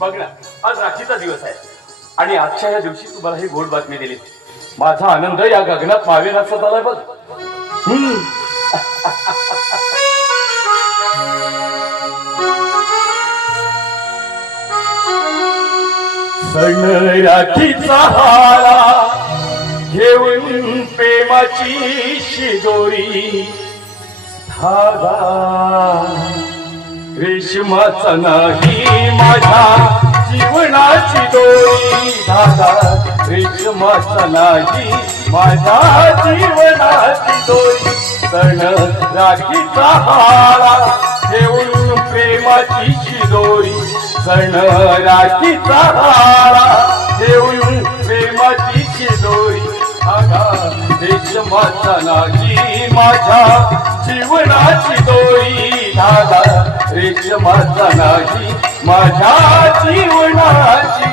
बघ ना, आज राखीचा दिवस आहे आणि आजच्या या दिवशी तुम्हाला ही गोड बातमी दिली. माझा आनंद या गगनात मावेन असं झालाय बघ. सण राखीचा हारा घेऊन प्रेमाची शिदोरी धागा रेशमाचा नाही माझ्या जीवनाची दोरी धागा रेशमाचा नाही माझ्या जीवनाची दोरी. सण राखीचा हारा घेऊन प्रेमाची शिदोरी सण राखीचा हारा घेऊन प्रेमाची शिदोरी धागा रेशमाचा नाही माझ्या जीवनाची दोरी धागा रेशमाचा नाही माझ्या जीवनाची